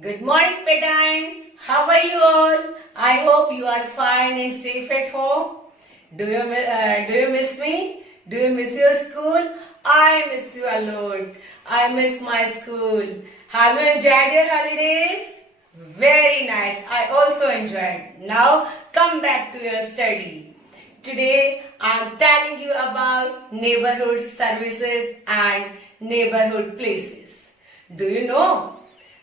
Good morning, parents. How are you all? I hope you are fine and safe at home. Do you miss me? Do you miss your school? I miss you a lot. I miss my school. Have you enjoyed your holidays? Very nice. I also enjoyed. Now come back to your study. Today I am telling you about neighborhood services and neighborhood places. Do you know?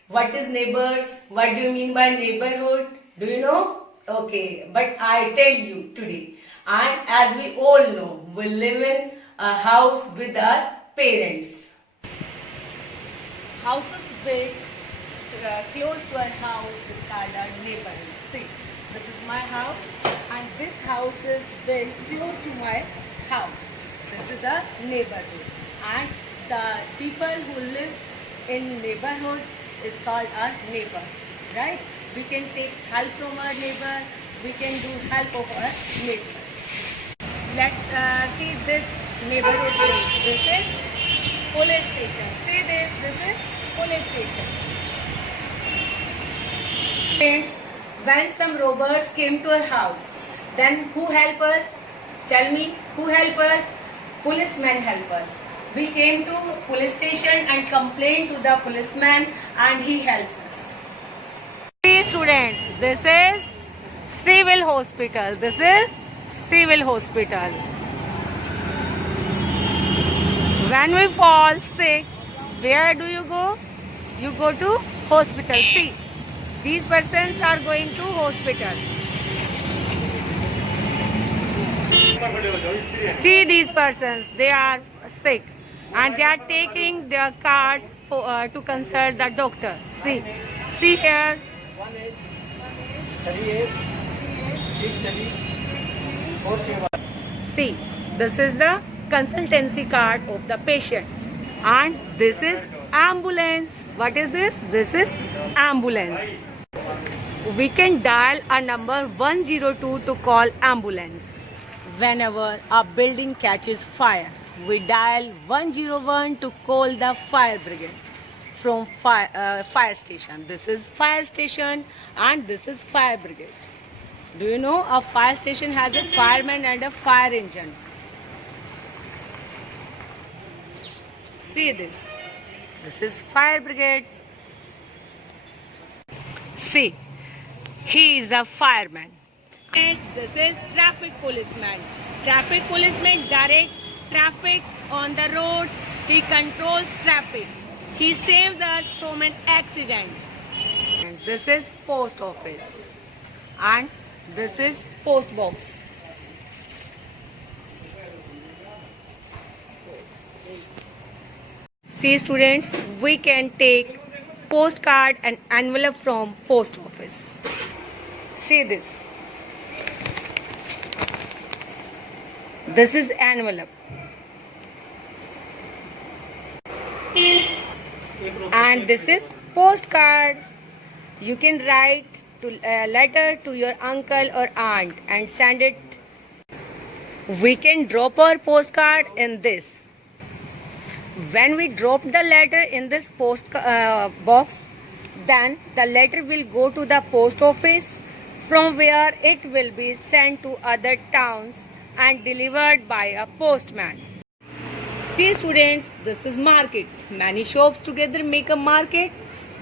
What is neighbors? What do you mean by neighborhood? Do you know? Okay, but I tell you today. And as we all know, we live in a house with our parents. Houses built close to our house is called our neighborhood. See, this is my house and this house is built close to my house. This is a neighborhood. And the people who live in neighborhood is called our neighbors, right? We can take help from our neighbor, we can do help of our neighbor. Let's see this neighborhood place. This is police station. See this is police station. Friends, when some robbers came to our house, then who help us? Tell me, who help us? Policemen help us. We came to police station and complained to the policeman and he helps us. See students, this is civil hospital. This is civil hospital. When we fall sick, where do you go? You go to hospital. See, these persons are going to hospital. See these persons, they are sick. And they are taking their cards to consult the doctor. See here. See, this is the consultancy card of the patient. And this is ambulance. What is this? This is ambulance. We can dial a number 102 to call ambulance. Whenever a building catches fire, we dial 101 to call the fire brigade from fire station. This is fire station and this is fire brigade. Do you know a fire station has a fireman and a fire engine? See this. This is fire brigade. See, he is a fireman. And this is traffic policeman. Traffic policeman directs traffic on the roads. He controls traffic. He saves us from an accident. And this is post office. And this is post box. See students, we can take postcard and envelope from post office. See this. This is envelope. And this is postcard. You can write a letter to your uncle or aunt and send it. We can drop our postcard in this. When we drop the letter in this post box, then the letter will go to the post office, from where it will be sent to other towns and delivered by a postman. See students, this is market. Many shops together make a market.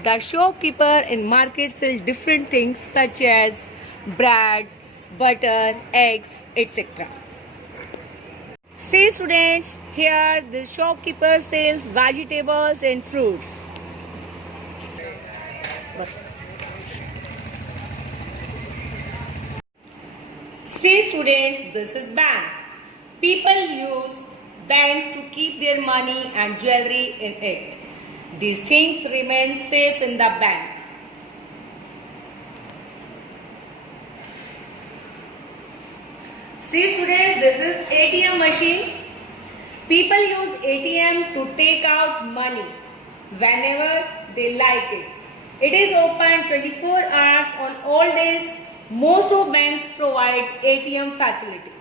The shopkeeper in market sell different things such as bread, butter, eggs, etc. See students, here the shopkeeper sells vegetables and fruits. See students, this is bank. People use banks to keep their money and jewelry in it. These things remain safe in the bank. See students, this is ATM machine. People use ATM to take out money whenever they like it. It is open 24 hours on all days. Most of banks provide ATM facility.